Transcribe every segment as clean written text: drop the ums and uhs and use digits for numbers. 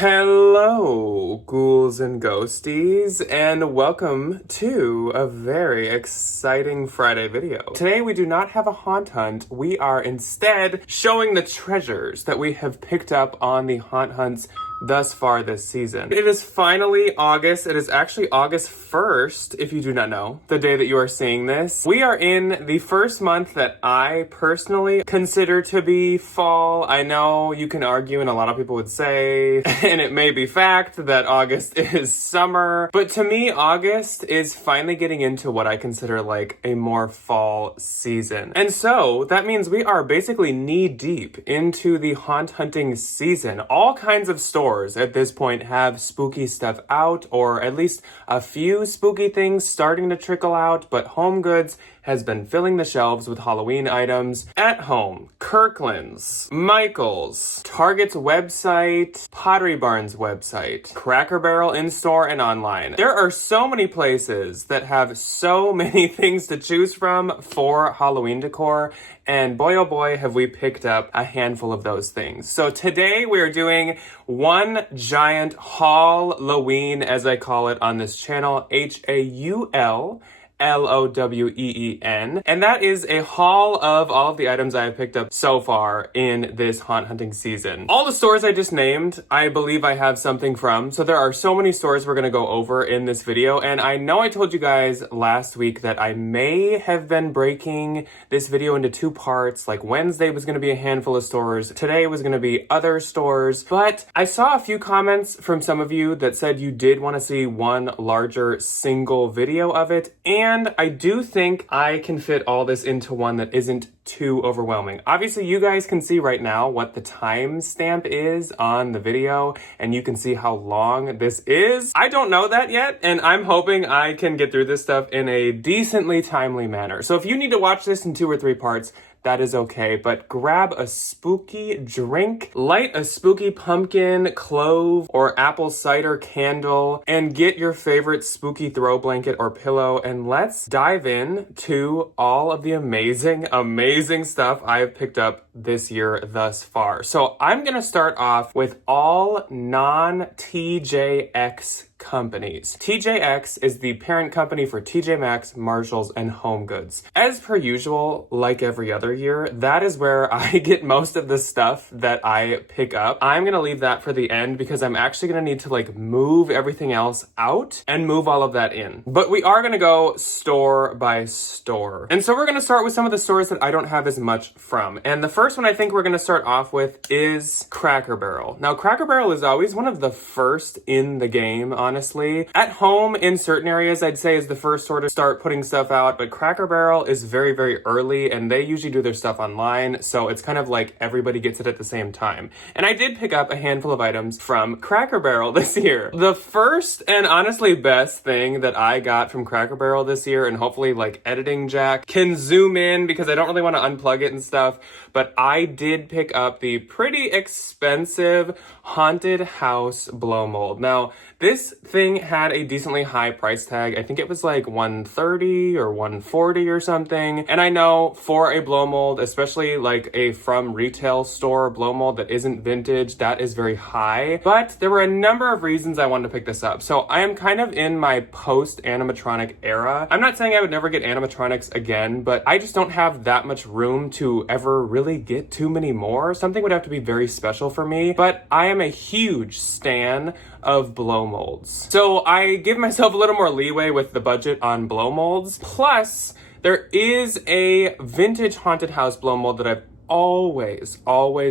Hello, ghouls and ghosties, and welcome to a very exciting Friday video. Today we do not have a haunt hunt. We are instead showing the treasures that we have picked up on the haunt hunts thus far this season. It is finally August. It is actually August 1st, if you do not know, the day that you are seeing this. We are in the first month that I personally consider to be fall. I know you can argue, and a lot of people would say, and it may be fact, that August is summer, but to me, August is finally getting into what I consider like a more fall season. And so that means we are basically knee deep into the haunt hunting season. All kinds of stores at this point have spooky stuff out, or at least a few spooky things starting to trickle out, but Homegoods has been filling the shelves with Halloween items at home. Kirkland's, Michael's, Target's website, Pottery Barn's website, Cracker Barrel in-store and online. There are so many places that have so many things to choose from for Halloween decor, and boy oh boy have we picked up a handful of those things. So today we are doing one giant Haul-loween, as I call it on this channel, Haul-loween. And that is a haul of all of the items I have picked up so far in this haunt hunting season. All the stores I just named, I believe I have something from. So there are so many stores we're gonna go over in this video. And I know I told you guys last week that I may have been breaking this video into two parts. Like Wednesday was gonna be a handful of stores. Today was gonna be other stores. But I saw a few comments from some of you that said you did wanna see one larger single video of it. And I do think I can fit all this into one that isn't too overwhelming. Obviously, you guys can see right now what the timestamp is on the video, and you can see how long this is. I don't know that yet, and I'm hoping I can get through this stuff in a decently timely manner. So if you need to watch this in 2 or 3 parts, that is okay, but grab a spooky drink, light a spooky pumpkin, clove, or apple cider candle, and get your favorite spooky throw blanket or pillow, and let's dive in to all of the amazing stuff I have picked up this year thus far. So I'm gonna start off with all non-TJX companies. TJX is the parent company for TJ Maxx, Marshalls, and Homegoods. As per usual, like every other year, that is where I get most of the stuff that I pick up. I'm gonna leave that for the end because I'm actually gonna need to like move everything else out and move all of that in. But we are gonna go store by store. And so we're gonna start with some of the stores that I don't have as much from. And the first one I think we're gonna start off with is Cracker Barrel. Now, Cracker Barrel is always one of the first in the game, honestly. At home, in certain areas, I'd say is the first store to start putting stuff out, but Cracker Barrel is very, very early, and they usually do their stuff online, so it's kind of like everybody gets it at the same time. And I did pick up a handful of items from Cracker Barrel this year. The first and honestly best thing that I got from Cracker Barrel this year, and hopefully like editing Jack can zoom in because I don't really want to unplug it and stuff, but I did pick up the pretty expensive Haunted House blow mold. Now, this thing had a decently high price tag. I think it was like $130 or $140 or something. And I know for a blow mold, especially like a from retail store blow mold that isn't vintage, that is very high. But there were a number of reasons I wanted to pick this up. So I am kind of in my post-animatronic era. I'm not saying I would never get animatronics again, but I just don't have that much room to ever really get too many more. Something would have to be very special for me. But I am a huge stan of blow molds. So I give myself a little more leeway with the budget on blow molds. Plus, there is a vintage haunted house blow mold that I've always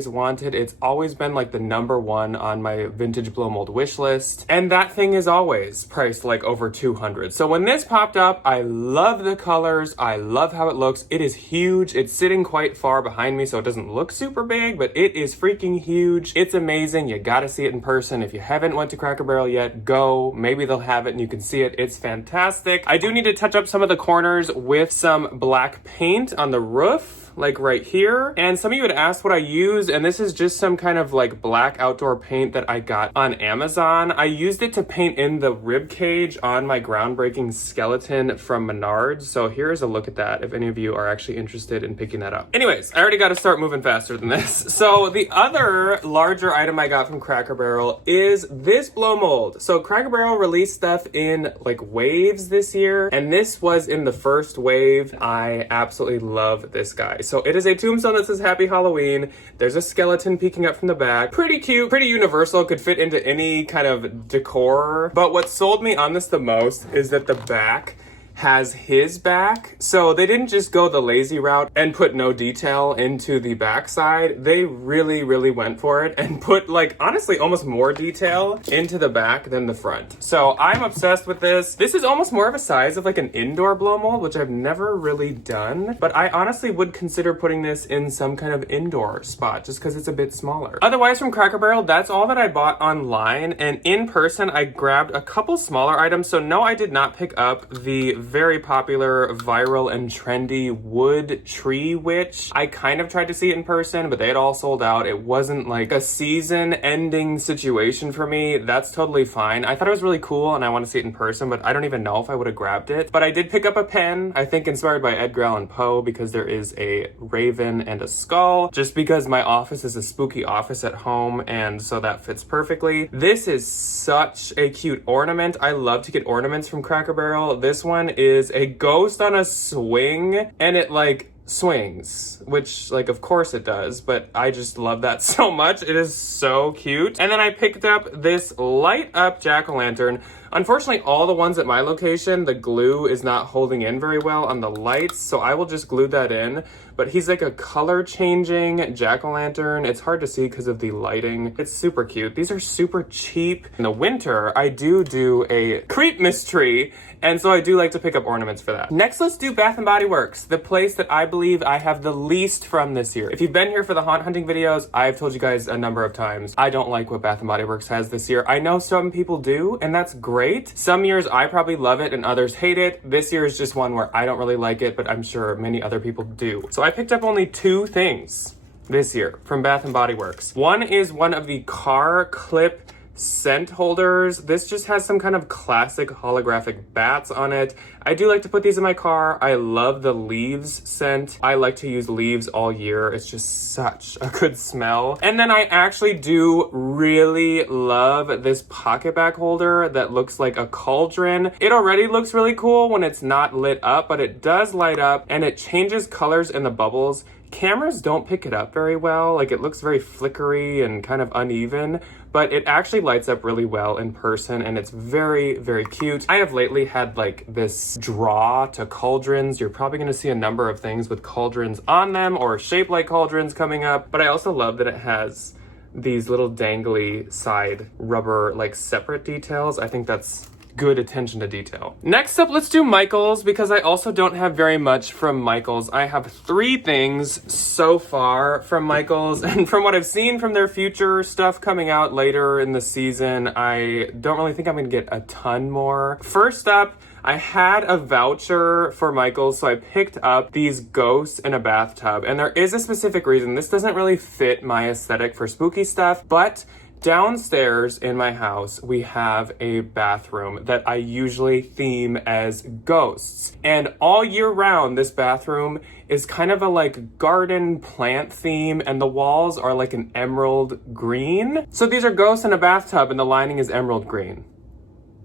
wanted. It's always been like the #1 on my vintage blow mold wish list. And that thing is always priced like over $200. So when this popped up, I love the colors. I love how it looks. It is huge. It's sitting quite far behind me, so it doesn't look super big, but it is freaking huge. It's amazing. You gotta see it in person. If you haven't went to Cracker Barrel yet, go. Maybe they'll have it and you can see it. It's fantastic. I do need to touch up some of the corners with some black paint on the roof. like right here. And some of you had asked what I use, and this is just some kind of like black outdoor paint that I got on Amazon. I used it to paint in the rib cage on my groundbreaking skeleton from Menards. So here's a look at that if any of you are actually interested in picking that up. Anyways, I already got to start moving faster than this. So the other larger item I got from Cracker Barrel is this blow mold. So Cracker Barrel released stuff in like waves this year, and this was in the first wave. I absolutely love this guy. So it is a tombstone that says Happy Halloween. There's a skeleton peeking up from the back. Pretty cute, pretty universal, could fit into any kind of decor. But what sold me on this the most is that the back has his back. So they didn't just go the lazy route and put no detail into the backside. They really went for it and put like honestly almost more detail into the back than the front. So I'm obsessed with this. This is almost more of a size of like an indoor blow mold, which I've never really done, but I honestly would consider putting this in some kind of indoor spot just because it's a bit smaller. Otherwise, from Cracker Barrel, that's all that I bought online, and in person I grabbed a couple smaller items. So no, I did not pick up the very popular, viral, and trendy wood tree witch. I kind of tried to see it in person, but they had all sold out. It wasn't like a season-ending situation for me. That's totally fine. I thought it was really cool, and I want to see it in person, but I don't even know if I would have grabbed it. But I did pick up a pen, I think inspired by Edgar Allan Poe, because there is a raven and a skull, just because my office is a spooky office at home, and so that fits perfectly. This is such a cute ornament. I love to get ornaments from Cracker Barrel. This one is a ghost on a swing, and it like swings, which like of course it does, but I just love that so much. It is so cute. And then I picked up this light up jack-o'-lantern. Unfortunately, all the ones at my location, the glue is not holding in very well on the lights, so I will just glue that in. But he's like a color changing jack-o'-lantern. It's hard to see because of the lighting. It's super cute. These are super cheap. In the winter, I do a Creepmas tree, and so I do like to pick up ornaments for that. Next, let's do Bath & Body Works, the place that I believe I have the least from this year. If you've been here for the haunt hunting videos, I've told you guys a number of times, I don't like what Bath & Body Works has this year. I know some people do, and that's great. Some years I probably love it and others hate it. This year is just one where I don't really like it, but I'm sure many other people do. So I picked up only 2 things this year from Bath & Body Works. One is one of the car clip scent holders. This just has some kind of classic holographic bats on it. I do like to put these in my car. I love the leaves scent. I like to use leaves all year. It's just such a good smell. And then I actually do really love this pocket bag holder that looks like a cauldron. It already looks really cool when it's not lit up, but it does light up and it changes colors in the bubbles. Cameras don't pick it up very well. Like it looks very flickery and kind of uneven, but it actually lights up really well in person and it's very cute. I have lately had like this draw to cauldrons. You're probably going to see a number of things with cauldrons on them or shaped like cauldrons coming up, but I also love that it has these little dangly side rubber like separate details. I think that's good attention to detail. Next up, let's do Michaels, because I also don't have very much from Michaels. I have 3 things so far from Michaels, and from what I've seen from their future stuff coming out later in the season, I don't really think I'm gonna get a ton more. First up, I had a voucher for Michaels, so I picked up these ghosts in a bathtub, and there is a specific reason. This doesn't really fit my aesthetic for spooky stuff, but downstairs in my house, we have a bathroom that I usually theme as ghosts. And all year round, this bathroom is kind of a like garden plant theme, and the walls are like an emerald green. So these are ghosts in a bathtub and the lining is emerald green.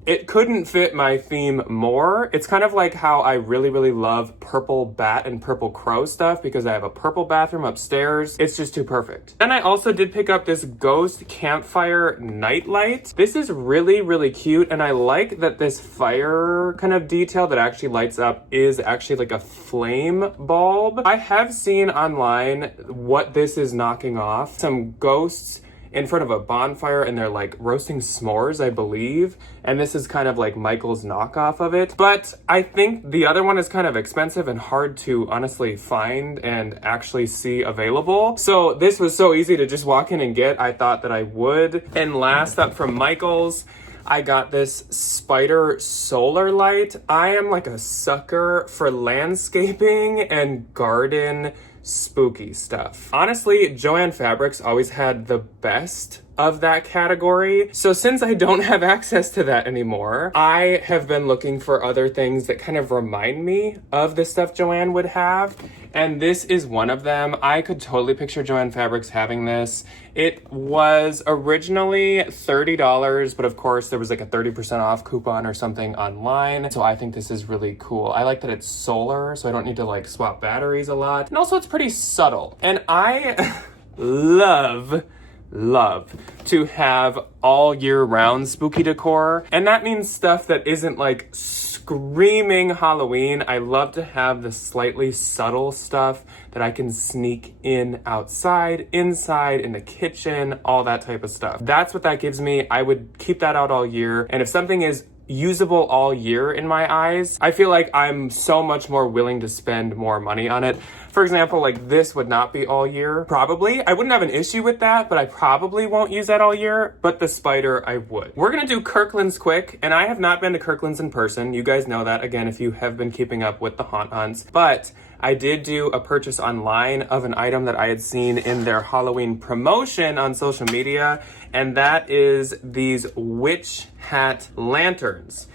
It couldn't fit my theme more. It's kind of like how I really love purple bat and purple crow stuff because I have a purple bathroom upstairs. It's just too perfect. Then I also did pick up this ghost campfire nightlight. This is really cute, and I like that this fire kind of detail that actually lights up is actually like a flame bulb. I have seen online what this is knocking off. Some ghosts in front of a bonfire and they're like roasting s'mores, I believe. And this is kind of like Michael's knockoff of it. But I think the other one is kind of expensive and hard to honestly find and actually see available. So this was so easy to just walk in and get, I thought that I would. And last up from Michael's, I got this spider solar light. I am like a sucker for landscaping and garden spooky stuff. Honestly, Joann Fabrics always had the best of that category. So since I don't have access to that anymore, I have been looking for other things that kind of remind me of the stuff Joann would have. And this is one of them. I could totally picture Joann Fabrics having this. It was originally $30, but of course there was like a 30% off coupon or something online. So I think this is really cool. I like that it's solar, so I don't need to like swap batteries a lot. And also it's pretty subtle. And I love to have all year round spooky decor. And that means stuff that isn't like screaming Halloween. I love to have the slightly subtle stuff that I can sneak in outside, inside, in the kitchen, all that type of stuff. That's what that gives me. I would keep that out all year. And if something is usable all year in my eyes, I feel like I'm so much more willing to spend more money on it. For example, like this would not be all year. Probably. I wouldn't have an issue with that, but I probably won't use that all year. But the spider, I would. We're gonna do Kirkland's quick, and I have not been to Kirkland's in person. You guys know that, again, if you have been keeping up with the haunt hunts. But I did do a purchase online of an item that I had seen in their Halloween promotion on social media, and that is these witch hat lanterns.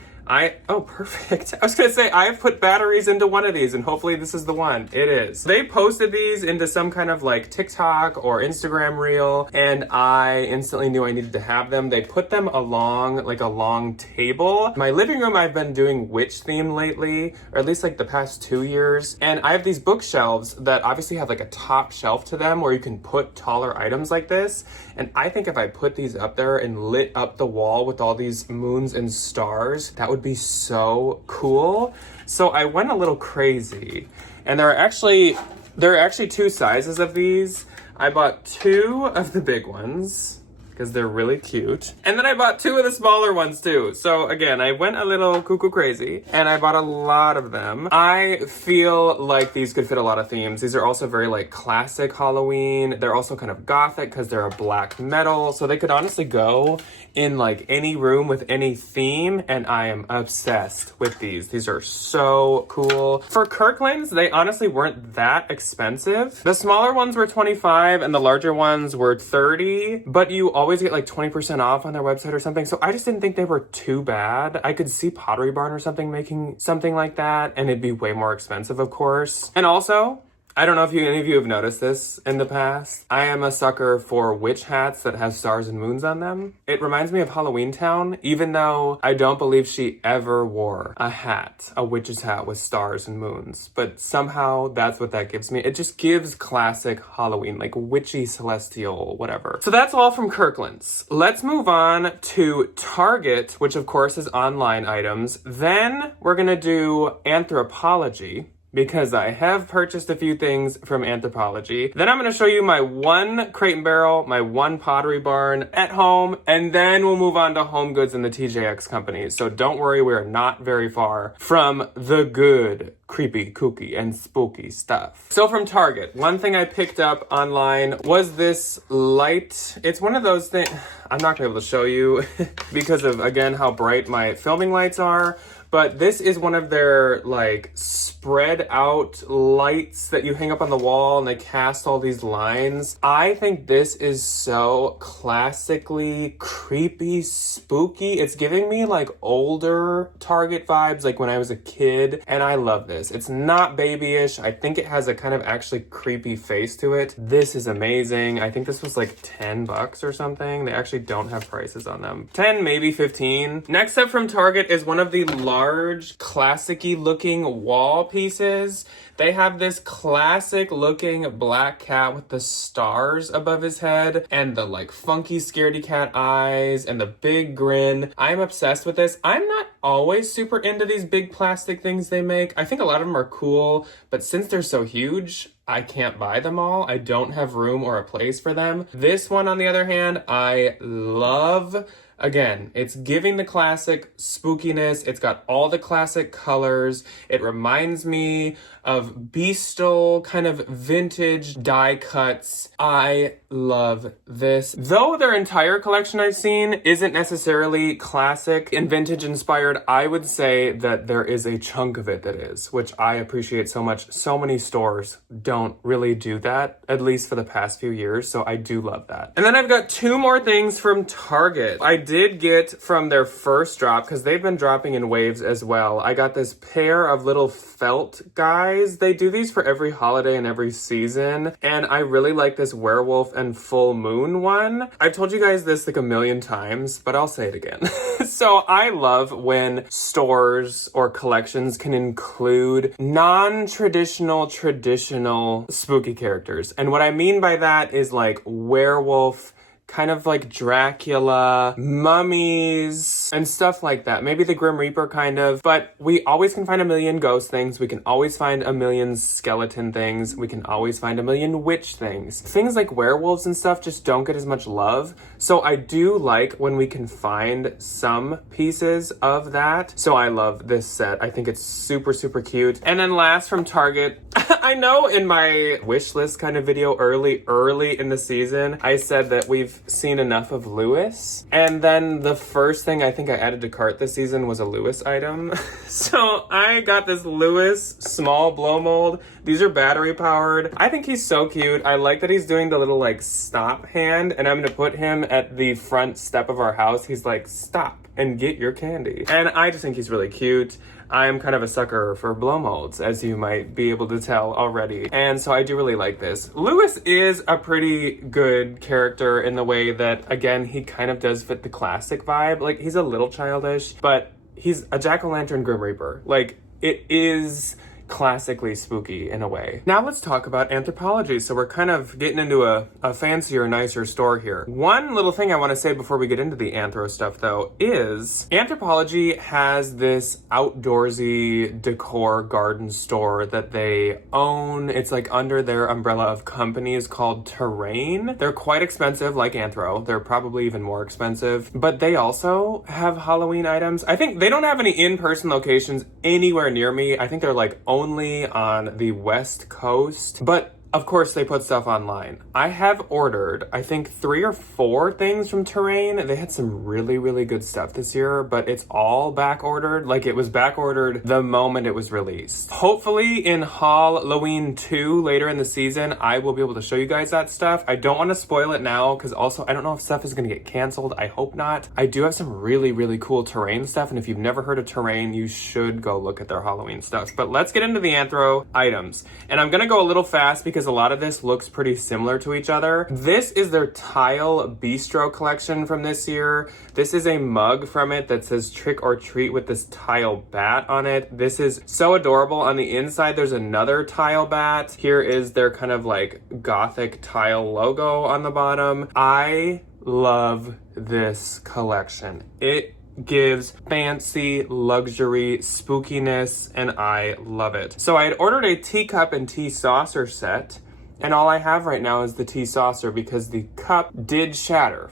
Oh, perfect. I was gonna say, I've put batteries into one of these and hopefully this is the one. It is. They posted these into some kind of like TikTok or Instagram reel and I instantly knew I needed to have them. They put them along like a long table. My living room, I've been doing witch theme lately, or at least like the past 2 years. And I have these bookshelves that obviously have like a top shelf to them where you can put taller items like this. And I think if I put these up there and lit up the wall with all these moons and stars, that would be so cool. So I went a little crazy, and there are actually 2 sizes of these. I bought 2 of the big ones because they're really cute, and then I bought 2 of the smaller ones too. So again, I went a little cuckoo crazy and I bought a lot of them. I feel like these could fit a lot of themes. These are also very like classic Halloween. They're also kind of gothic because they're a black metal, so they could honestly go in like any room with any theme, and I am obsessed with these. These are so cool. For Kirkland's, they honestly weren't that expensive. The smaller ones were $25 and the larger ones were $30, but you always get like 20% off on their website or something, so I just didn't think they were too bad. I could see Pottery Barn or something making something like that, and it'd be way more expensive, of course. And also, I don't know if any of you have noticed this in the past. I am a sucker for witch hats that have stars and moons on them. It reminds me of Halloween Town, even though I don't believe she ever wore a witch's hat with stars and moons. But somehow that's what that gives me. It just gives classic Halloween, like witchy, celestial, whatever. So that's all from Kirkland's. Let's move on to Target, which of course is online items. Then we're gonna do Anthropologie, because I have purchased a few things from Anthropologie. Then I'm going to show you my 1 Crate & Barrel, my 1 Pottery Barn at home, and then we'll move on to Homegoods and the TJX Companies. So don't worry, we are not very far from the good, creepy, kooky, and spooky stuff. So from Target, one thing I picked up online was this light. It's one of those things, I'm not going to be able to show you because of, again, how bright my filming lights are. But this is one of their like spread out lights that you hang up on the wall and they cast all these lines. I think this is so classically creepy, spooky. It's giving me like older Target vibes, like when I was a kid, and I love this. It's not babyish. I think it has a kind of actually creepy face to it. This is amazing. I think this was like $10 or something. They actually don't have prices on them. 10, maybe 15. Next up from Target is one of the large, classic-y looking wall pieces. They have this classic looking black cat with the stars above his head and the like funky scaredy cat eyes and the big grin. I'm obsessed with this. I'm not always super into these big plastic things they make. I think a lot of them are cool, but since they're so huge, I can't buy them all. I don't have room or a place for them. This one, on the other hand, I love. Again, it's giving the classic spookiness. It's got all the classic colors. It reminds me of Beastal kind of vintage die cuts. I love this. Though their entire collection I've seen isn't necessarily classic and vintage inspired, hard, I would say that there is a chunk of it that is, which I appreciate so much. So many stores don't really do that, at least for the past few years, so I do love that. And then I've got two more things from Target. I did get from their first drop, because they've been dropping in waves as well. I got this pair of little felt guys. They do these for every holiday and every season, and I really like this werewolf and full moon one. I've told you guys this like a million times, but I'll say it again. So I love when stores or collections can include non-traditional, traditional spooky characters. And what I mean by that is like werewolf, kind of like Dracula, mummies, and stuff like that. Maybe the Grim Reaper kind of, but we always can find a million ghost things. We can always find a million skeleton things. We can always find a million witch things. Things like werewolves and stuff just don't get as much love. So I do like when we can find some pieces of that. So I love this set. I think it's super, super cute. And then last from Target, I know in my wish list kind of video early in the season, I said that we've seen enough of Lewis. And then the first thing I think I added to cart this season was a Lewis item. So I got this Lewis small blow mold. These are battery powered. I think he's so cute. I like that he's doing the little like stop hand, and I'm gonna put him at the front step of our house. He's like, stop and get your candy. And I just think he's really cute. I'm kind of a sucker for blow molds, as you might be able to tell already. And so I do really like this. Lewis is a pretty good character in the way that, again, he kind of does fit the classic vibe. Like, he's a little childish, but he's a jack-o'-lantern Grim Reaper. Like, it is classically spooky in a way. Now let's talk about Anthropologie. So we're kind of getting into a fancier, nicer store here. One little thing I want to say before we get into the Anthro stuff though is Anthropologie has this outdoorsy decor garden store that they own. It's like under their umbrella of companies called Terrain. They're quite expensive like Anthro. They're probably even more expensive, but they also have Halloween items. I think they don't have any in-person locations anywhere near me. I think they're like only on the West Coast, but of course they put stuff online. I have ordered, I think 3 or 4 things from Terrain. They had some really, really good stuff this year, but it's all back ordered. Like, it was back ordered the moment it was released. Hopefully in Haul-loween 2 later in the season, I will be able to show you guys that stuff. I don't want to spoil it now because also I don't know if stuff is going to get canceled. I hope not. I do have some really, really cool Terrain stuff, and if you've never heard of Terrain, you should go look at their Halloween stuff. But let's get into the Anthro items. And I'm going to go a little fast because a lot of this looks pretty similar to each other. This is their Tile Bistro collection from this year. This is a mug from it that says trick or treat with this tile bat on it. This is so adorable. On the inside, there's another tile bat. Here is their kind of like gothic tile logo on the bottom. I love this collection. It gives fancy, luxury, spookiness, and I love it. So I had ordered a teacup and tea saucer set, and all I have right now is the tea saucer because the cup did shatter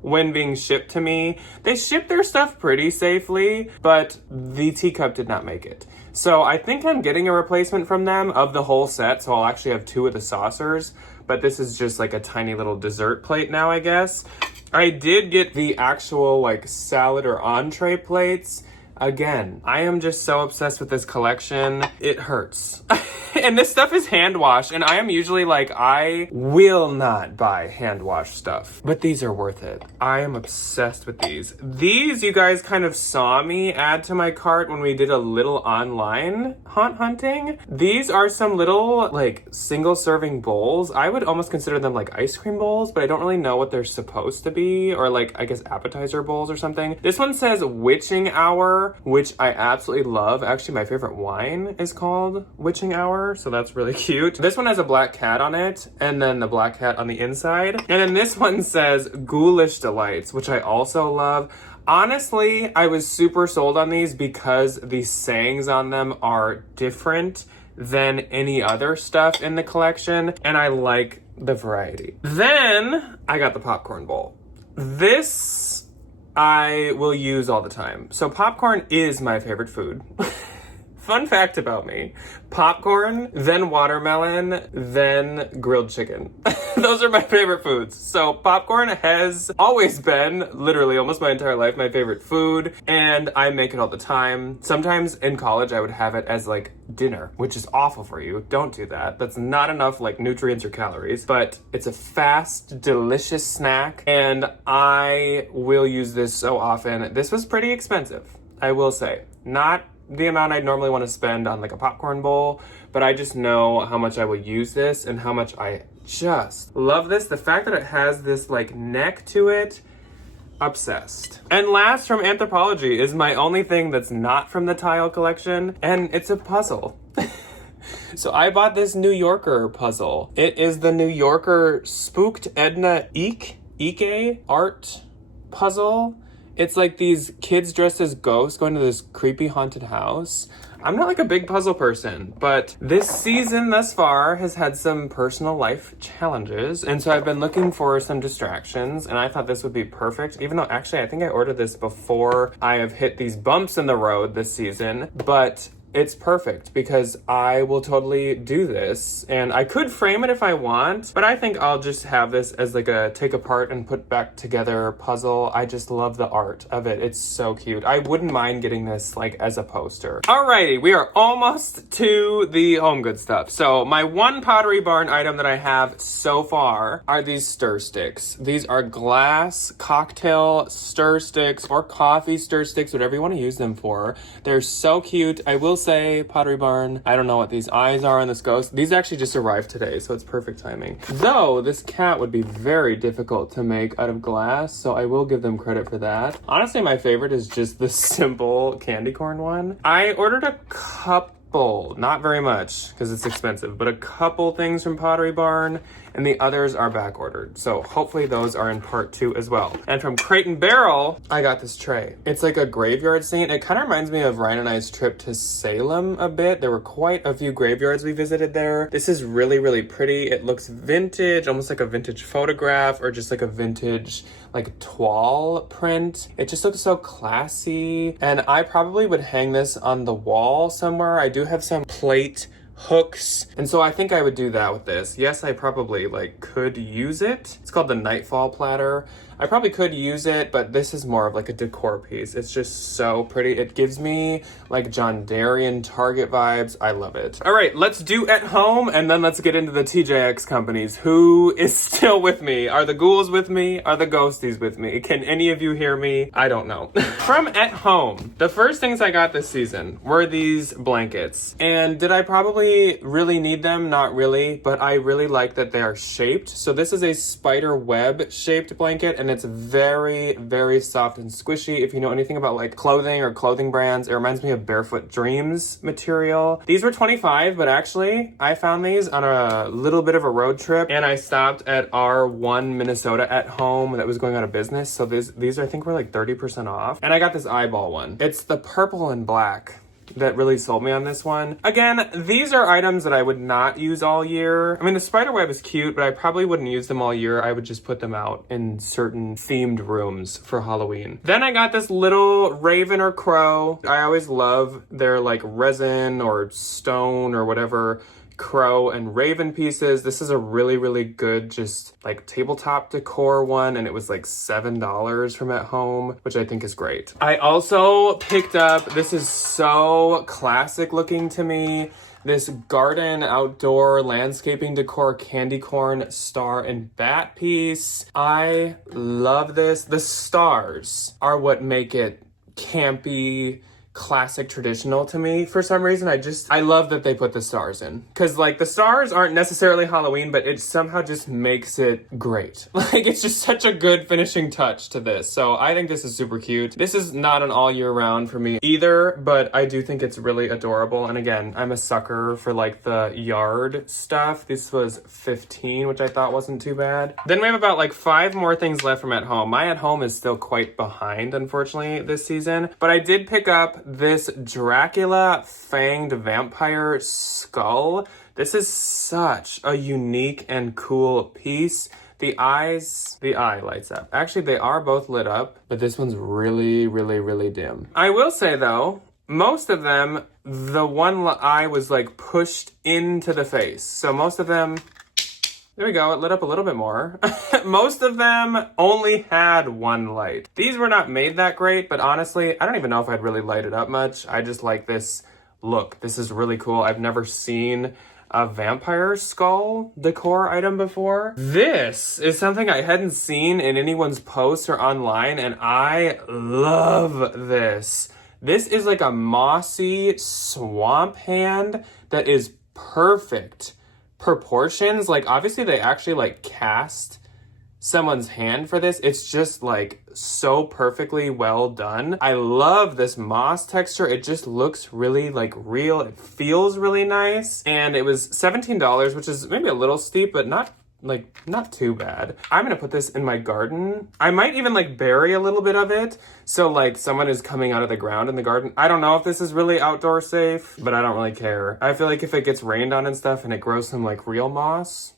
when being shipped to me. They ship their stuff pretty safely, but the teacup did not make it. So I think I'm getting a replacement from them of the whole set, so I'll actually have 2 of the saucers, but this is just like a tiny little dessert plate now, I guess. I did get the actual like salad or entree plates. Again, I am just so obsessed with this collection. It hurts. And this stuff is hand washed, and I am usually like, I will not buy hand washed stuff, but these are worth it. I am obsessed with these. These, you guys kind of saw me add to my cart when we did a little online hunting. These are some little like single serving bowls. I would almost consider them like ice cream bowls, but I don't really know what they're supposed to be, or like, I guess appetizer bowls or something. This one says Witching Hour, which I absolutely love. Actually, my favorite wine is called Witching Hour, so that's really cute. This one has a black cat on it, and then the black cat on the inside. And then this one says Ghoulish Delights, which I also love. Honestly, I was super sold on these because the sayings on them are different than any other stuff in the collection, and I like the variety. Then I got the popcorn bowl. This I will use all the time. So popcorn is my favorite food. Fun fact about me, popcorn, then watermelon, then grilled chicken. Those are my favorite foods. So popcorn has always been, literally almost my entire life, my favorite food, and I make it all the time. Sometimes in college I would have it as like dinner, which is awful for you. Don't do that. That's not enough like nutrients or calories, but it's a fast, delicious snack, and I will use this so often. This was pretty expensive, I will say. Not the amount I'd normally want to spend on like a popcorn bowl, but I just know how much I will use this and how much I just love this. The fact that it has this like neck to it, obsessed. And last from Anthropologie is my only thing that's not from the tile collection, and it's a puzzle. So I bought this New Yorker puzzle. It is the New Yorker Spooked Edna Ike art puzzle. It's like these kids dressed as ghosts going to this creepy haunted house. I'm not like a big puzzle person, but this season thus far has had some personal life challenges, and so I've been looking for some distractions, and I thought this would be perfect, even though actually I think I ordered this before I have hit these bumps in the road this season, but it's perfect because I will totally do this, and I could frame it if I want, but I think I'll just have this as like a take apart and put back together puzzle. I just love the art of it. It's so cute. I wouldn't mind getting this like as a poster. Alrighty, we are almost to the Homegoods stuff. So my one Pottery Barn item that I have so far are these stir sticks. These are glass cocktail stir sticks or coffee stir sticks, whatever you want to use them for. They're so cute. I will say, Pottery Barn, I don't know what these eyes are on this ghost. These actually just arrived today, so it's perfect timing. Though this cat would be very difficult to make out of glass, so I will give them credit for that. Honestly, my favorite is just the simple candy corn one. I ordered a couple, not very much because it's expensive, but a couple things from Pottery Barn, and the others are back ordered. So hopefully those are in part 2 as well. And from Crate and Barrel, I got this tray. It's like a graveyard scene. It kind of reminds me of Ryan and I's trip to Salem a bit. There were quite a few graveyards we visited there. This is really, really pretty. It looks vintage, almost like a vintage photograph or just like a vintage like toile print. It just looks so classy. And I probably would hang this on the wall somewhere. I do have some plate hooks, and so I think I would do that with this. Yes, I probably like could use it. It's called the Nightfall platter. I probably could use it, but this is more of like a decor piece. It's just so pretty. It gives me like John Darien Target vibes. I love it. All right, let's do at home, and then let's get into the TJX Companies. Who is still with me? Are the ghouls with me? Are the ghosties with me? Can any of you hear me? I don't know. From at home, the first things I got this season were these blankets. And did I probably really need them? Not really, but I really like that they are shaped. So this is a spider web shaped blanket, and it's very, very soft and squishy. If you know anything about like clothing or clothing brands, it reminds me of Barefoot Dreams material. These were $25, but actually I found these on a little bit of a road trip, and I stopped at R1 Minnesota at home that was going out of business. So these I think were like 30% off. And I got this eyeball one. It's the purple and black that really sold me on this one. Again, these are items that I would not use all year. I mean, the spider web is cute, but I probably wouldn't use them all year. I would just put them out in certain themed rooms for Halloween. Then I got this little raven or crow. I always love their like resin or stone or whatever crow and raven pieces. This is a really, really good just like tabletop decor one, and it was like $7 from at home, which I think is great. I also picked up, this is so classic looking to me, this garden outdoor landscaping decor candy corn star and bat piece. I love this. The stars are what make it campy, classic, traditional to me. For some reason, I love that they put the stars in, because like the stars aren't necessarily Halloween, but it somehow just makes it great. Like it's just such a good finishing touch to this. So I think this is super cute. This is not an all year round for me either, but I do think it's really adorable. And again, I'm a sucker for like the yard stuff. This was $15, which I thought wasn't too bad. Then we have about like 5 more things left from at home. My at home is still quite behind, unfortunately, this season, but I did pick up this Dracula fanged vampire skull. This is such a unique and cool piece. The eye lights up. Actually, they are both lit up, but this one's really, really, really dim. I will say though, most of them, the one eye was like pushed into the face. So most of them, there we go, it lit up a little bit more. Most of them only had one light. These were not made that great, but honestly, I don't even know if I'd really light it up much. I just like this look. This is really cool. I've never seen a vampire skull decor item before. This is something I hadn't seen in anyone's posts or online, and I love this. This is like a mossy swamp hand that is perfect proportions. Like, obviously they actually like cast someone's hand for this. It's just like so perfectly well done. I love this moss texture. It just looks really like real. It feels really nice. And it was $17, which is maybe a little steep, but not too bad. I'm gonna put this in my garden. I might even like bury a little bit of it. So like someone is coming out of the ground in the garden. I don't know if this is really outdoor safe, but I don't really care. I feel like if it gets rained on and stuff and it grows some like real moss,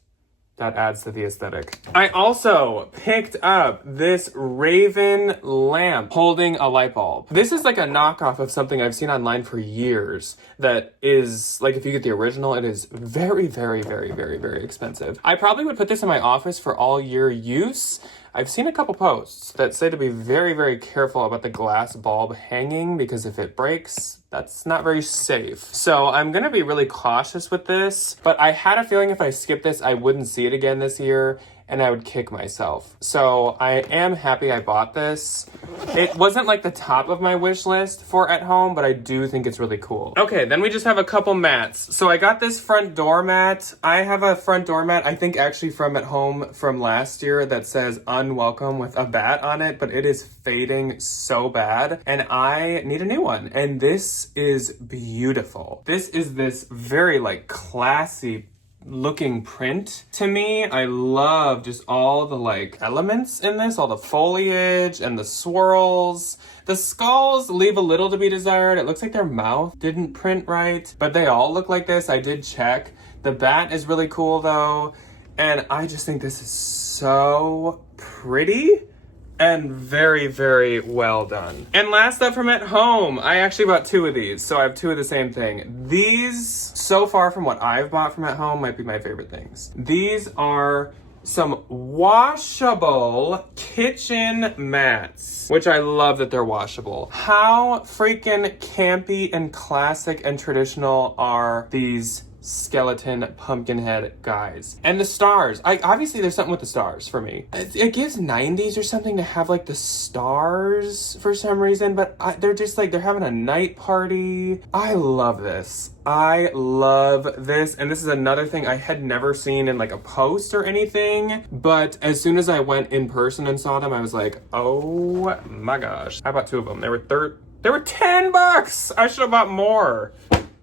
that adds to the aesthetic. I also picked up this Raven lamp holding a light bulb. This is like a knockoff of something I've seen online for years that is, like, if you get the original, it is very, very, very, very, very expensive. I probably would put this in my office for all year use. I've seen a couple posts that say to be very, very careful about the glass bulb hanging because if it breaks, that's not very safe. So I'm gonna be really cautious with this, but I had a feeling if I skipped this, I wouldn't see it again this year and I would kick myself. So I am happy I bought this. It wasn't like the top of my wish list for at home, but I do think it's really cool. Okay, then we just have a couple mats. So I got this front door mat. I have a front door mat, I think actually from at home from last year that says unwelcome with a bat on it, but it is fading so bad and I need a new one. And this is beautiful. This is this very like classy looking print to me. I love just all the like elements in this, all the foliage and the swirls. The skulls leave a little to be desired. It looks like their mouth didn't print right, but they all look like this. I did check. The bat is really cool though, and I just think this is so pretty and very, very well done. And last up from at home, I actually bought two of these, so I have two of the same thing. These, so far from what I've bought from at home, might be my favorite things. These are some washable kitchen mats, which I love that they're washable. How freaking campy and classic and traditional are these skeleton pumpkin head guys? And the stars, obviously there's something with the stars for me. It gives 90s or something to have like the stars for some reason, but they're just like, they're having a night party. I love this. I love this. And this is another thing I had never seen in like a post or anything, but as soon as I went in person and saw them, I was like, oh my gosh. I bought two of them. They were $10. I should have bought more.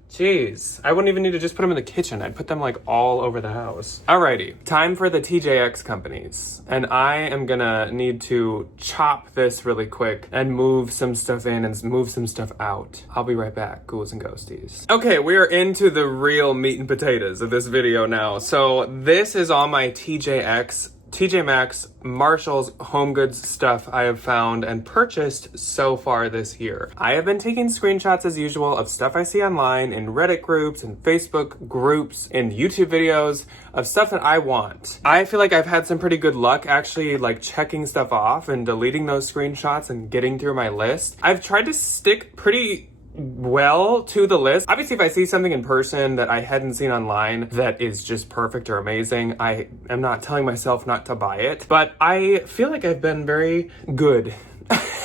Jeez, I wouldn't even need to just put them in the kitchen. I'd put them like all over the house. Alrighty, time for the TJX Companies. And I am gonna need to chop this really quick and move some stuff in and move some stuff out. I'll be right back, ghouls and ghosties. Okay, we are into the real meat and potatoes of this video now. So this is all my TJ Maxx, Marshalls, HomeGoods stuff I have found and purchased so far this year. I have been taking screenshots as usual of stuff I see online in Reddit groups and Facebook groups and YouTube videos of stuff that I want. I feel like I've had some pretty good luck actually like checking stuff off and deleting those screenshots and getting through my list. I've tried to stick pretty well to the list. Obviously, if I see something in person that I hadn't seen online that is just perfect or amazing, I am not telling myself not to buy it, but I feel like I've been very good.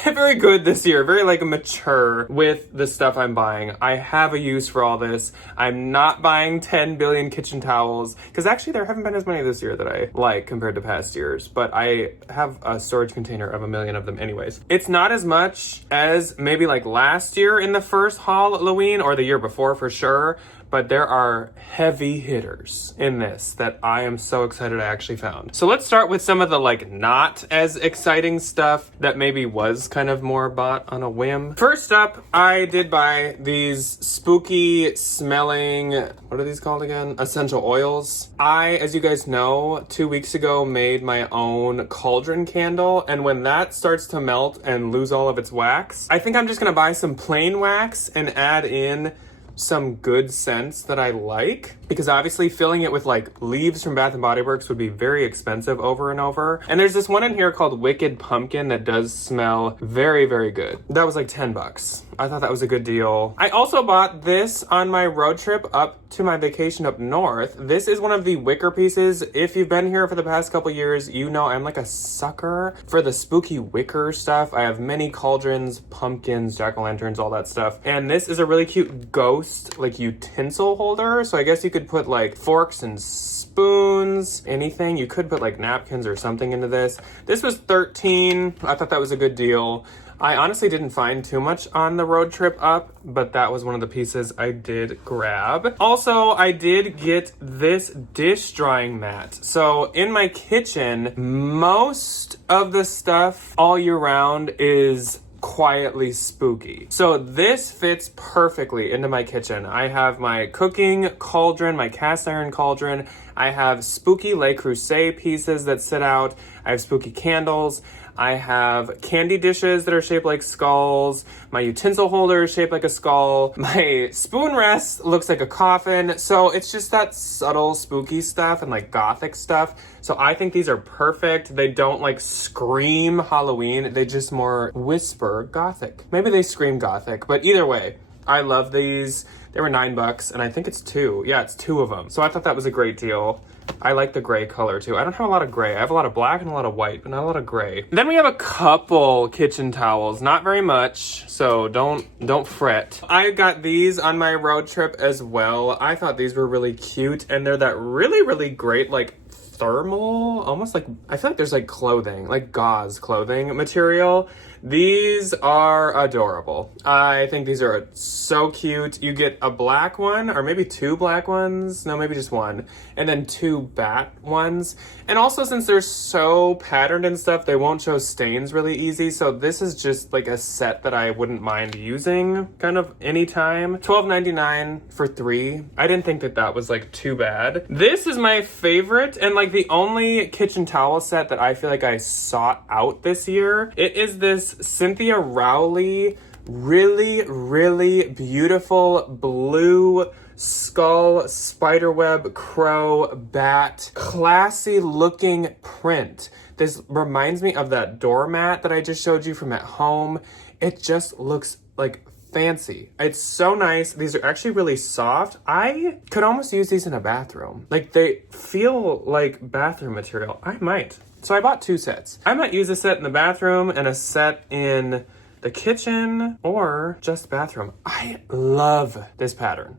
Very good this year, very like mature with the stuff I'm buying. I have a use for all this. I'm not buying 10 billion kitchen towels because actually there haven't been as many this year that I like compared to past years, but I have a storage container of 1 million of them anyways. It's not as much as maybe like last year in the first Haul-loween or the year before for sure, but there are heavy hitters in this that I am so excited I actually found. So let's start with some of the like not as exciting stuff that maybe was kind of more bought on a whim. First up, I did buy these spooky smelling, what are these called again? Essential oils. I, as you guys know, 2 weeks ago made my own cauldron candle, and when that starts to melt and lose all of its wax, I think I'm just gonna buy some plain wax and add in some good scents that I like, because obviously filling it with like leaves from Bath & Body Works would be very expensive over and over. And there's this one in here called Wicked Pumpkin that does smell very, very good. That was like 10 bucks. I thought that was a good deal. I also bought this on my road trip up to my vacation up north. This is one of the wicker pieces. If you've been here for the past couple years, you know I'm like a sucker for the spooky wicker stuff. I have many cauldrons, pumpkins, jack-o'-lanterns, all that stuff. And this is a really cute ghost like utensil holder. So I guess you could put like forks and spoons, anything. You could put like napkins or something into this. This was $13. I thought that was a good deal. I honestly didn't find too much on the road trip up, but that was one of the pieces I did grab. Also, I did get this dish drying mat. So in my kitchen, most of the stuff all year round is quietly spooky. So this fits perfectly into my kitchen. I have my cooking cauldron, my cast iron cauldron. I have spooky Le Creuset pieces that sit out. I have spooky candles. I have candy dishes that are shaped like skulls. My utensil holder is shaped like a skull. My spoon rest looks like a coffin. So it's just that subtle spooky stuff and like gothic stuff. So I think these are perfect. They don't like scream Halloween. They just more whisper gothic. Maybe they scream gothic, but either way, I love these. They were $9 and I think it's 2. Yeah, it's 2 of them. So I thought that was a great deal. I like the gray color too. I don't have a lot of gray. I have a lot of black and a lot of white, but not a lot of gray. Then we have a couple kitchen towels, not very much, so don't fret. I got these on my road trip as well. I thought these were really cute, and they're that really, really great, like thermal, almost like, I feel like there's like clothing, like gauze clothing material. These are adorable. I think these are so cute. You get a black one, or maybe 2 black ones. No, maybe just 1. And then 2 bat ones. And also, since they're so patterned and stuff, they won't show stains really easy. So this is just like a set that I wouldn't mind using kind of anytime. $12.99 for 3. I didn't think that that was like too bad. This is my favorite and like the only kitchen towel set that I feel like I sought out this year. It is this Cynthia Rowley really, really beautiful blue skull, spiderweb, crow, bat, classy looking print. This reminds me of that doormat that I just showed you from at home. It just looks like fancy. It's so nice. These are actually really soft. I could almost use these in a bathroom. Like they feel like bathroom material. I might. So I bought 2 sets. I might use a set in the bathroom and a set in the kitchen or just bathroom. I love this pattern.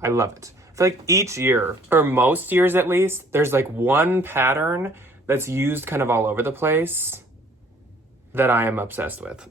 I love it. I feel like each year, or most years at least, there's like one pattern that's used kind of all over the place that I am obsessed with.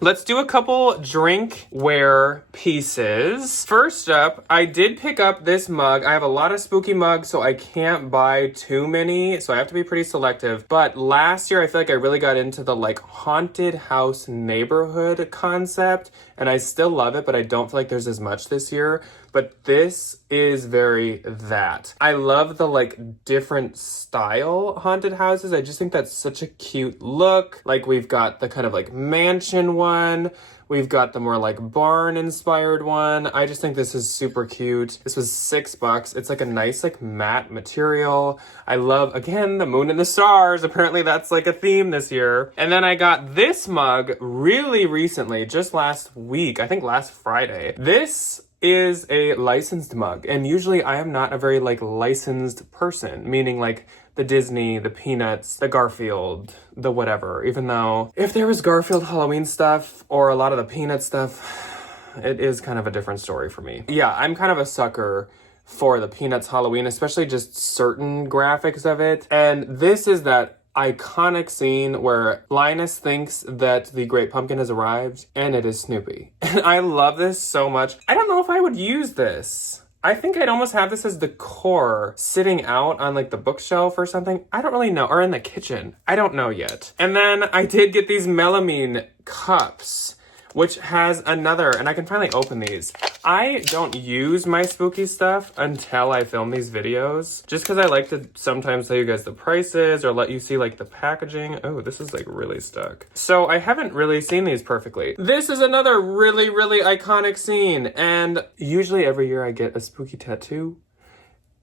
Let's do a couple drinkware pieces. First up, I did pick up this mug. I have a lot of spooky mugs, so I can't buy too many, so I have to be pretty selective. But last year, I feel like I really got into the like haunted house neighborhood concept, and I still love it, but I don't feel like there's as much this year. But this is very that. I love the like different style haunted houses. I just think that's such a cute look. Like we've got the kind of like mansion one. We've got the more like barn inspired one. I just think this is super cute. This was $6. It's like a nice like matte material. I love, again, the moon and the stars. Apparently that's like a theme this year. And then I got this mug really recently, just last week, I think last Friday. This is a licensed mug, and usually I am not a very like licensed person, meaning like the Disney, the Peanuts, the Garfield, the whatever, even though if there was Garfield Halloween stuff or a lot of the Peanut stuff, it is kind of a different story for me. Yeah, I'm kind of a sucker for the Peanuts Halloween, especially just certain graphics of it. And this is that iconic scene where Linus thinks that the Great Pumpkin has arrived, and it is Snoopy. And I love this so much. I don't know if I would use this I think I'd almost have this as decor sitting out on like the bookshelf or something. I don't really know. Or in the kitchen. I don't know yet. And then I did get these melamine cups, which has another, and I can finally open these. I don't use my spooky stuff until I film these videos, just because I like to sometimes tell you guys the prices or let you see like the packaging. Oh, this is like really stuck. So I haven't really seen these perfectly. This is another really, really iconic scene, and usually every year I get a spooky tattoo.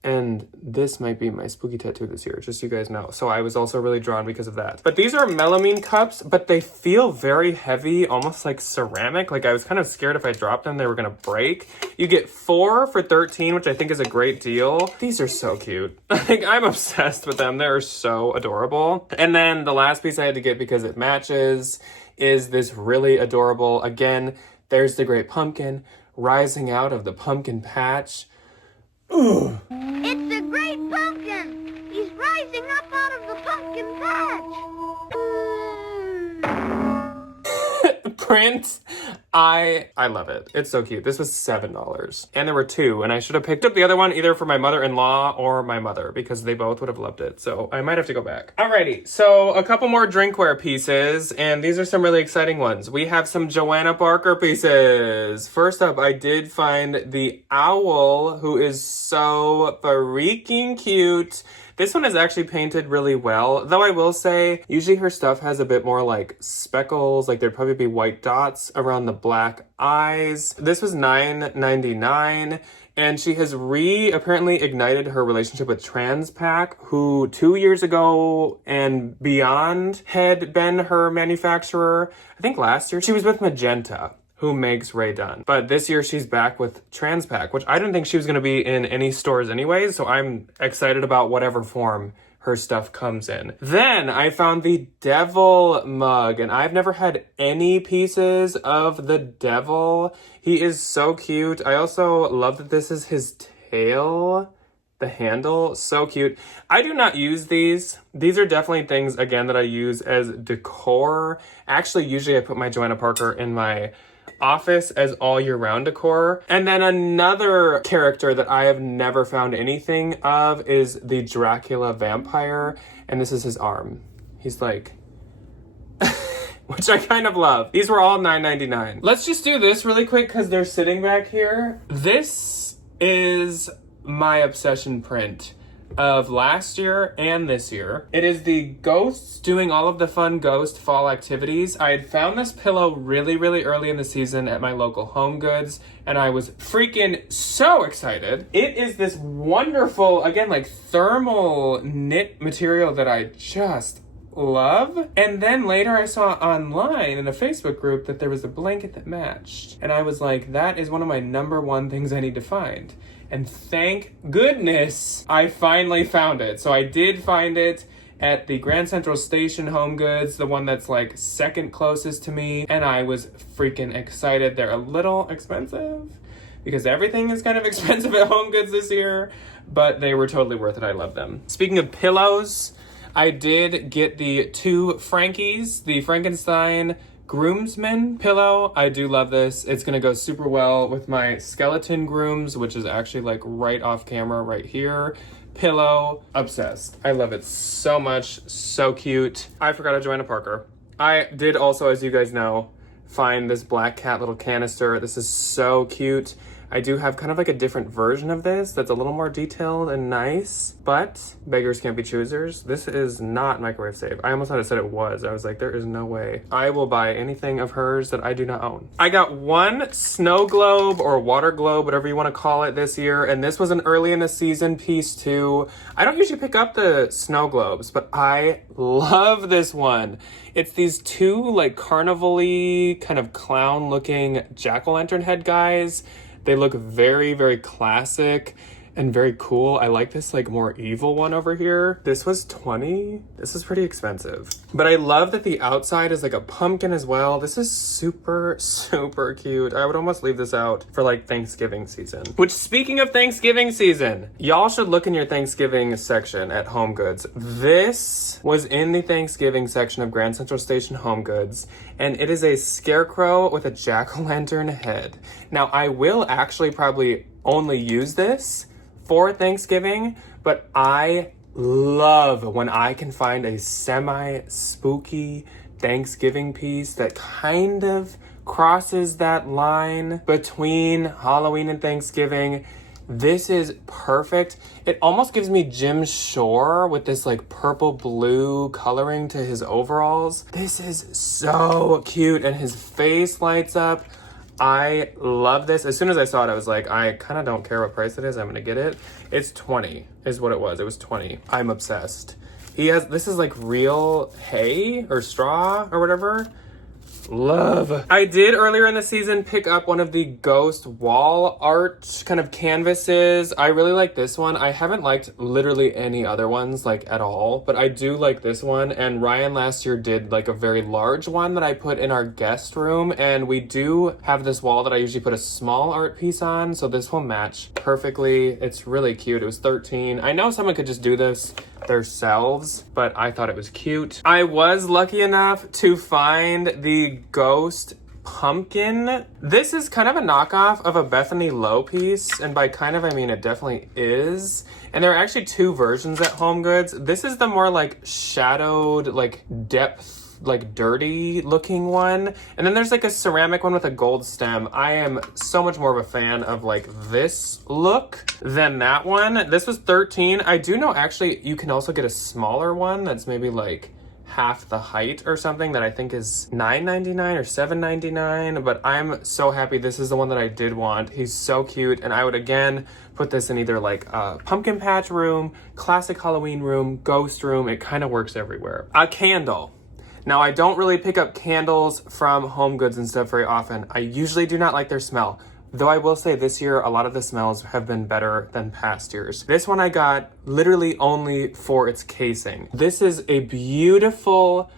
And this might be my spooky tattoo this year, just so you guys know. So I was also really drawn because of that. But these are melamine cups, but they feel very heavy, almost like ceramic. Like I was kind of scared if I dropped them, they were gonna break. You get 4 for $13, which I think is a great deal. These are so cute. Like I'm obsessed with them. They're so adorable. And then the last piece I had to get because it matches is this really adorable, again, there's the great pumpkin rising out of the pumpkin patch. Ooh. It's the great pumpkin! He's rising up out of the pumpkin patch! Print. I love it. It's so cute. This was $7. And there were 2, and I should have picked up the other one either for my mother-in-law or my mother because they both would have loved it. So I might have to go back. Alrighty, so a couple more drinkware pieces, and these are some really exciting ones. We have some Joanna Barker pieces. First up, I did find the owl, who is so freaking cute. This one is actually painted really well, though I will say, usually her stuff has a bit more like speckles, like there'd probably be white dots around the black eyes. This was $9.99, and she has apparently ignited her relationship with Transpac, who 2 years ago and beyond had been her manufacturer. I think last year she was with Magenta, who makes Rae Dunn. But this year she's back with Transpac, which I didn't think she was gonna be in any stores anyways, so I'm excited about whatever form her stuff comes in. Then I found the Devil mug, and I've never had any pieces of the Devil. He is so cute. I also love that this is his tail. The handle, so cute. I do not use these. These are definitely things, again, that I use as decor. Actually, usually I put my Joanna Parker in my office as all year round decor. And then another character that I have never found anything of is the Dracula vampire, and this is his arm. He's like, which I kind of love. These were all $9.99. Let's just do this really quick because they're sitting back here. This is my obsession print of last year and this year. It is the ghosts doing all of the fun ghost fall activities. I had found this pillow really, really early in the season at my local Homegoods, and I was freaking so excited. It is this wonderful, again, like thermal knit material that I just love. And then later I saw online in a Facebook group that there was a blanket that matched. And I was like, that is one of my #1 things I need to find. And thank goodness I finally found it. So I did find it at the Grand Central Station Homegoods, the one that's like second closest to me. And I was freaking excited. They're a little expensive because everything is kind of expensive at Homegoods this year, but they were totally worth it. I love them. Speaking of pillows, I did get the 2 Frankies, the Frankenstein groomsman pillow. I do love this. It's gonna go super well with my skeleton grooms, which is actually like right off camera right here. Pillow, obsessed. I love it so much, so cute. I forgot a Joanna Parker. I did also, as you guys know, find this black cat little canister. This is so cute. I do have kind of like a different version of this that's a little more detailed and nice, but beggars can't be choosers. This is not microwave safe. I almost thought it said it was. I was like, there is no way I will buy anything of hers that I do not own. I got 1 snow globe or water globe, whatever you want to call it, this year, and this was an early in the season piece too. I don't usually pick up the snow globes, but I love this one. It's these 2 like carnival-y kind of clown looking jack-o'-lantern head guys. They look very, very classic and very cool. I like this like more evil one over here. This was $20. This is pretty expensive. But I love that the outside is like a pumpkin as well. This is super, super cute. I would almost leave this out for like Thanksgiving season. Which, speaking of Thanksgiving season, y'all should look in your Thanksgiving section at Homegoods. This was in the Thanksgiving section of Grand Central Station Homegoods, and it is a scarecrow with a jack-o'-lantern head. Now, I will actually probably only use this for Thanksgiving, but I love when I can find a semi-spooky Thanksgiving piece that kind of crosses that line between Halloween and Thanksgiving. This is perfect. It almost gives me Jim Shore with this like purple blue coloring to his overalls. This is so cute and his face lights up. I love this. As soon as I saw it, I was like, I kind of don't care what price it is. I'm gonna get it. It's 20 is what it was. It was 20. I'm obsessed. This is like real hay or straw or whatever. Love. I did earlier in the season pick up one of the ghost wall art kind of canvases. I really like this one. I haven't liked literally any other ones like at all, but I do like this one. And Ryan last year did like a very large one that I put in our guest room. And we do have this wall that I usually put a small art piece on. So this will match perfectly. It's really cute. It was 13. I know someone could just do this themselves, but I thought it was cute. I was lucky enough to find the ghost pumpkin. This is kind of a knockoff of a Bethany Low piece, and by kind of I mean it definitely is. And there are actually two versions at Homegoods. This is the more like shadowed, like depth, like dirty looking one, and then there's like a ceramic one with a gold stem. I am so much more of a fan of like this look than that one. This was 13. I do know actually you can also get a smaller one that's maybe like half the height or something that I think is $9.99 or $7.99, but I'm so happy this is the one that I did want. He's so cute, and I would again put this in either like a pumpkin patch room, classic Halloween room, ghost room. It kind of works everywhere. A candle. Now, I don't really pick up candles from Homegoods and stuff very often. I usually do not like their smell, though I will say this year, a lot of the smells have been better than past years. This one I got literally only for its casing. This is a beautiful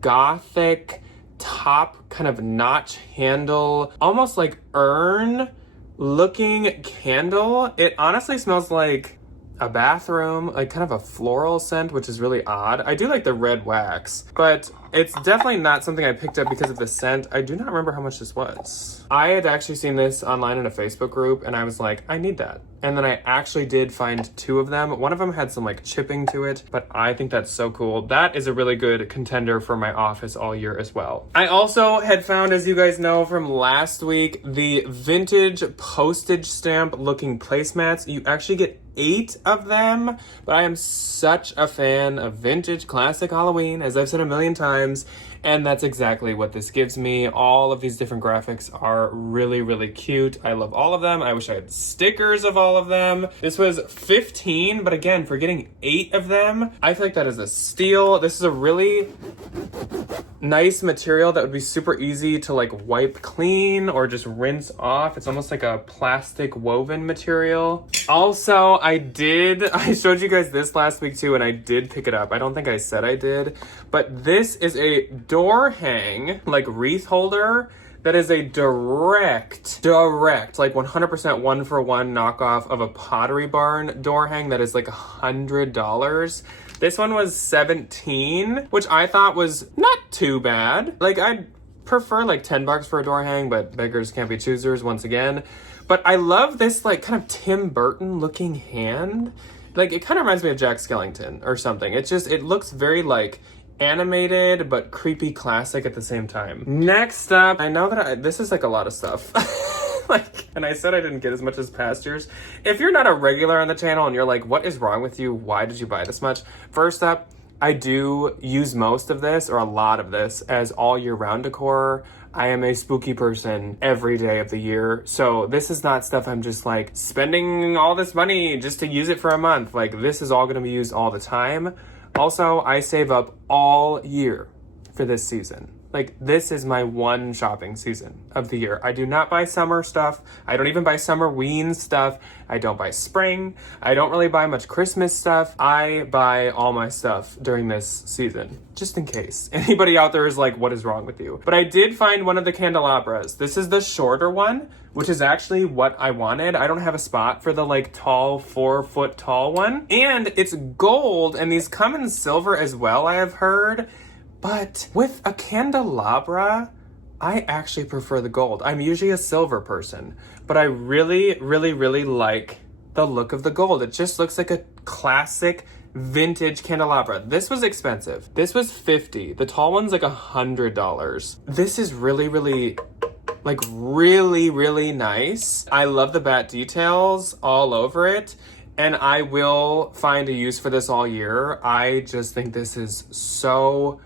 gothic top kind of notch handle, almost like urn looking candle. It honestly smells like a bathroom, like kind of a floral scent, which is really odd. I do like the red wax, but it's definitely not something I picked up because of the scent. I do not remember how much this was. I had actually seen this online in a Facebook group and I was like, I need that. And then I actually did find two of them. One of them had some like chipping to it, but I think that's so cool. That is a really good contender for my office all year as well. I also had found, as you guys know from last week, the vintage postage stamp looking placemats. You actually get 8 of them, but I am such a fan of vintage classic Halloween, as I've said a million times, and that's exactly what this gives me. All of these different graphics are really, really cute. I love all of them. I wish I had stickers of all of them. This was 15, but again, for getting 8 of them, I feel like that is a steal. This is a really nice material that would be super easy to like wipe clean or just rinse off. It's almost like a plastic woven material. Also, I showed you guys this last week too, and I did pick it up. I don't think I said I did, but this is a door hang, like wreath holder, that is a direct, like 100% one-for-one knockoff of a Pottery Barn door hang that is like $100. This one was 17, which I thought was not too bad. Like, I'd prefer like 10 bucks for a door hang, but beggars can't be choosers once again. But I love this like kind of Tim Burton looking hand. Like, it kind of reminds me of Jack Skellington or something. It looks very like animated but creepy classic at the same time. Next up, I know that this is like a lot of stuff. And I said I didn't get as much as past years. If you're not a regular on the channel and you're like, what is wrong with you? Why did you buy this much? First up, I do use most of this, or a lot of this, as all year round decor. I am a spooky person every day of the year. So this is not stuff I'm just like spending all this money just to use it for a month. Like, this is all gonna be used all the time. Also, I save up all year for this season. Like, this is my one shopping season of the year. I do not buy summer stuff. I don't even buy summer-ween stuff. I don't buy spring. I don't really buy much Christmas stuff. I buy all my stuff during this season, just in case anybody out there is like, what is wrong with you? But I did find one of the candelabras. This is the shorter one, which is actually what I wanted. I don't have a spot for the like tall, 4-foot tall one. And it's gold, and these come in silver as well, I have heard. But with a candelabra, I actually prefer the gold. I'm usually a silver person, but I really, really, really like the look of the gold. It just looks like a classic vintage candelabra. This was expensive. This was $50. The tall one's like $100. This is really, really, like really, really nice. I love the bat details all over it, and I will find a use for this all year. I just think this is so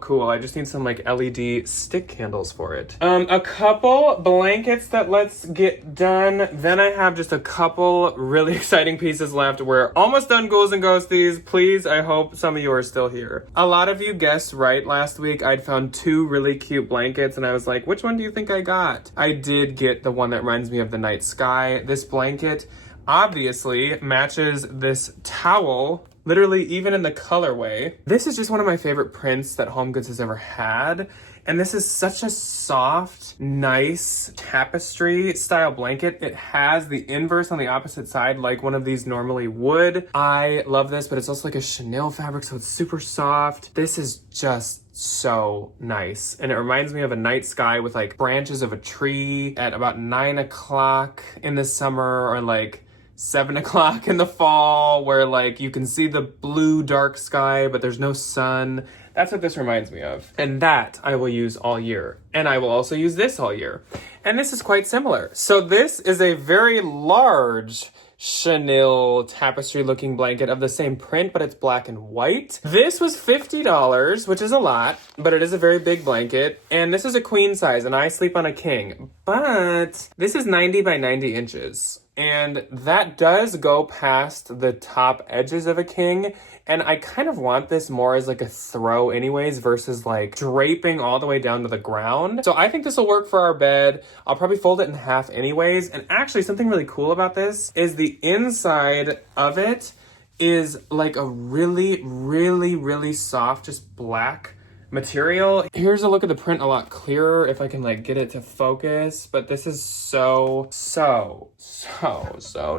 cool. I just need some like LED stick candles for it. A couple blankets that let's get done. Then I have just a couple really exciting pieces left. We're almost done, ghouls and ghosties. Please, I hope some of you are still here. A lot of you guessed right last week. I'd found 2 really cute blankets and I was like, which one do you think I got? I did get the one that reminds me of the night sky. This blanket obviously matches this towel, literally even in the colorway. This is just one of my favorite prints that Homegoods has ever had. And this is such a soft, nice tapestry style blanket. It has the inverse on the opposite side like one of these normally would. I love this, but it's also like a chenille fabric, so it's super soft. This is just so nice. And it reminds me of a night sky with like branches of a tree at about 9 o'clock in the summer, or like 7 o'clock in the fall, where like you can see the blue dark sky but there's no sun. That's what this reminds me of, and that I will use all year. And I will also use this all year, and this is quite similar. So this is a very large chenille tapestry looking blanket of the same print, but it's black and white. This was $50, which is a lot, but it is a very big blanket, and this is a queen size, and I sleep on a king. But this is 90 by 90 inches. And that does go past the top edges of a king. And I kind of want this more as like a throw anyways, versus like draping all the way down to the ground. So I think this will work for our bed. I'll probably fold it in half anyways. And actually something really cool about this is the inside of it is like a really, really, really soft, just black material. Here's a look at the print a lot clearer if I can like get it to focus, but this is so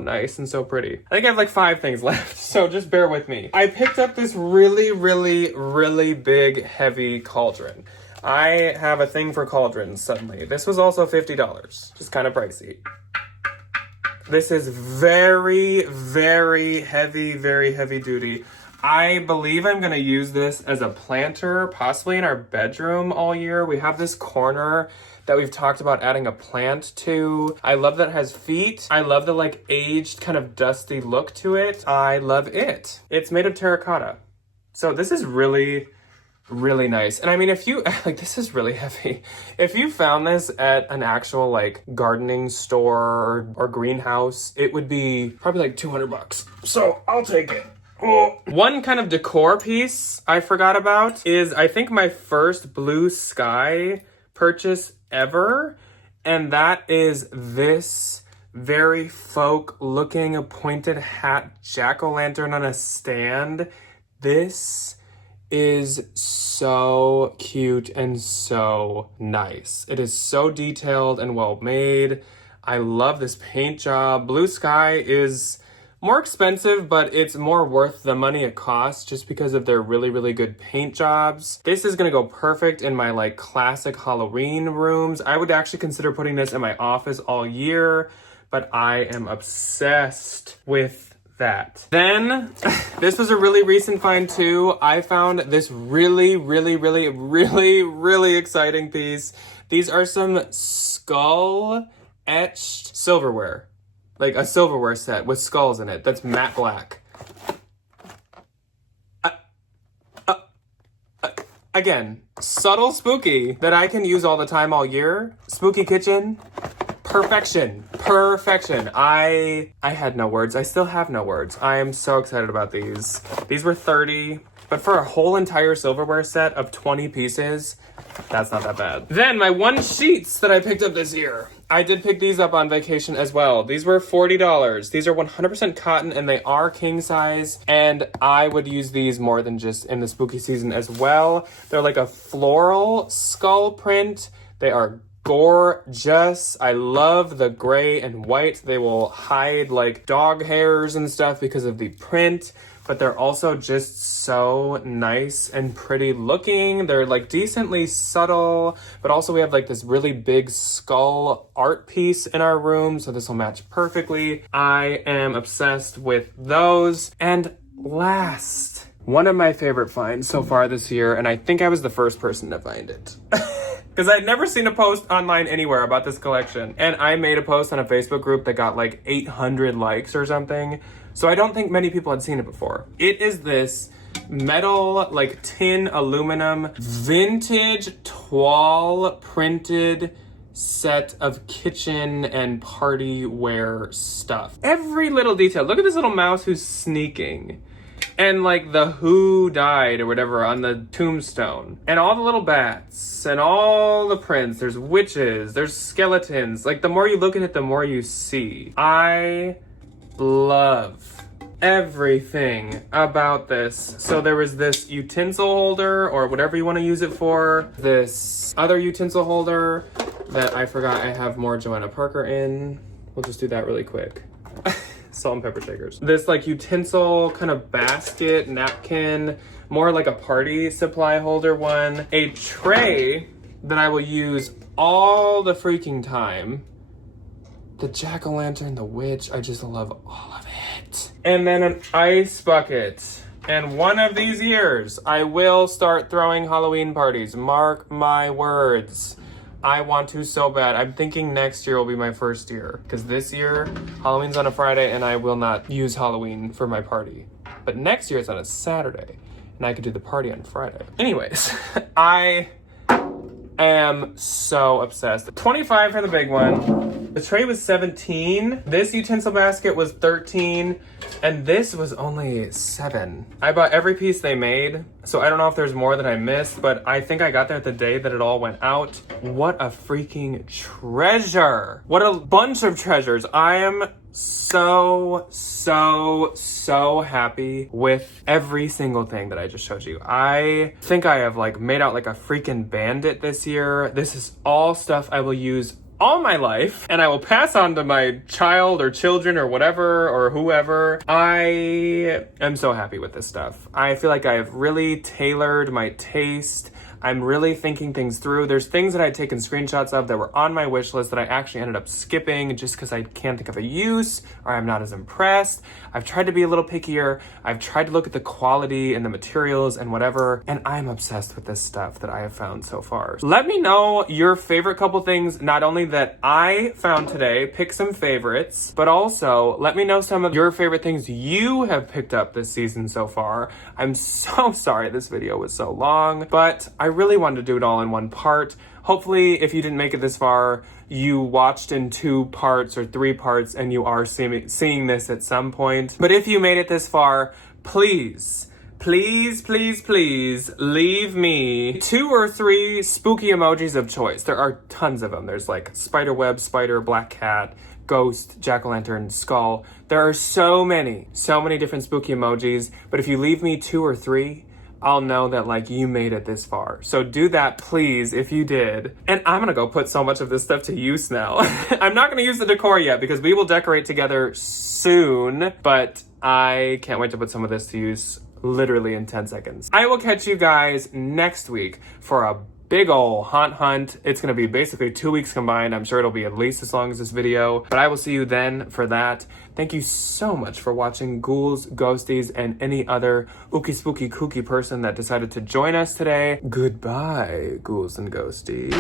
nice and so pretty. I think I have like 5 things left, so just bear with me. I picked up this really, really, really big, heavy cauldron. I have a thing for cauldrons suddenly. This was also $50, just kind of pricey. This is very, very heavy duty. I believe I'm gonna use this as a planter, possibly in our bedroom all year. We have this corner that we've talked about adding a plant to. I love that it has feet. I love the like aged kind of dusty look to it. I love it. It's made of terracotta. So this is really, really nice. And I mean, if you, like, this is really heavy. If you found this at an actual like gardening store or greenhouse, it would be probably like $200. So I'll take it. Oh. One kind of decor piece I forgot about is I think my first blue sky purchase ever, and that is this very folk looking pointed hat jack-o'-lantern on a stand. This is so cute and so nice. It is so detailed and well made. I love this paint job. Blue sky is more expensive, but it's more worth the money it costs just because of their really, really good paint jobs. This is gonna go perfect in my like classic Halloween rooms. I would actually consider putting this in my office all year, but I am obsessed with that. Then, this was a really recent find too. I found this really, really, really, really, really exciting piece. These are some skull etched silverware. Like a silverware set with skulls in it that's matte black. Again, subtle spooky that I can use all the time all year. Spooky kitchen, perfection. I had no words. I still have no words. I am so excited about these. These were $30, but for a whole entire silverware set of 20 pieces, that's not that bad. Then my 1 sheets that I picked up this year. I did pick these up on vacation as well. These were $40. These are 100% cotton and they are king size. And I would use these more than just in the spooky season as well. They're like a floral skull print. They are gorgeous. I love the gray and white. They will hide like dog hairs and stuff because of the print. but they're also just so nice and pretty looking. They're like decently subtle, but also we have like this really big skull art piece in our room, so this will match perfectly. I am obsessed with those. And last, one of my favorite finds so far this year, and I think I was the first person to find it. Because I'd never seen a post online anywhere about this collection. And I made a post on a Facebook group that got like 800 likes or something. So I don't think many people had seen it before. It is this metal, like tin aluminum, vintage toile printed set of kitchen and party wear stuff. Every little detail. Look at this little mouse who's sneaking. And like the who died or whatever on the tombstone. And all the little bats and all the prints. There's witches, there's skeletons. Like the more you look at it, the more you see. I love everything about this. So there was this utensil holder or whatever you want to use it for. This other utensil holder that I forgot I have more Joanna Parker in. We'll just do that really quick. Salt and pepper shakers. This like utensil kind of basket, napkin, more like a party supply holder one. A tray that I will use all the freaking time. The jack-o'-lantern, the witch, I just love all of it. And then an ice bucket. And one of these years, I will start throwing Halloween parties. Mark my words. I want to so bad. I'm thinking next year will be my first year. Because this year, Halloween's on a Friday and I will not use Halloween for my party. But next year it's on a Saturday. And I could do the party on Friday. Anyways, I am so obsessed. 25 for the big one. The tray was 17. This utensil basket was 13. And this was only 7. I bought every piece they made. So I don't know if there's more that I missed, but I think I got there the day that it all went out. What a freaking treasure. What a bunch of treasures. I am so happy with every single thing that I just showed you. I think I have like made out like a freaking bandit this year. This is all stuff I will use all my life and I will pass on to my child or children or whatever or whoever. I am so happy with this stuff. I feel like I have really tailored my taste. I'm really thinking things through. There's things that I'd taken screenshots of that were on my wish list that I actually ended up skipping just because I can't think of a use or I'm not as impressed. I've tried to be a little pickier. I've tried to look at the quality and the materials and whatever, and I'm obsessed with this stuff that I have found so far. Let me know your favorite couple things, not only that I found today, pick some favorites, but also let me know some of your favorite things you have picked up this season so far. I'm so sorry this video was so long, but I really wanted to do it all in one part. Hopefully, if you didn't make it this far, you watched in 2 parts or 3 parts and you are seeing this at some point. But if you made it this far, please leave me 2 or 3 spooky emojis of choice. There are tons of them. There's like spider web, spider, black cat, ghost, jack-o'-lantern, skull. There are so many different spooky emojis. But if you leave me 2 or 3, I'll know that like you made it this far. So do that, please, if you did. And I'm gonna go put so much of this stuff to use now. I'm not gonna use the decor yet because we will decorate together soon, but I can't wait to put some of this to use literally in 10 seconds. I will catch you guys next week for a big ol' haunt hunt. It's gonna be basically 2 weeks combined. I'm sure it'll be at least as long as this video, but I will see you then for that. Thank you so much for watching, ghouls, ghosties, and any other ooky spooky kooky person that decided to join us today. Goodbye, ghouls and ghosties.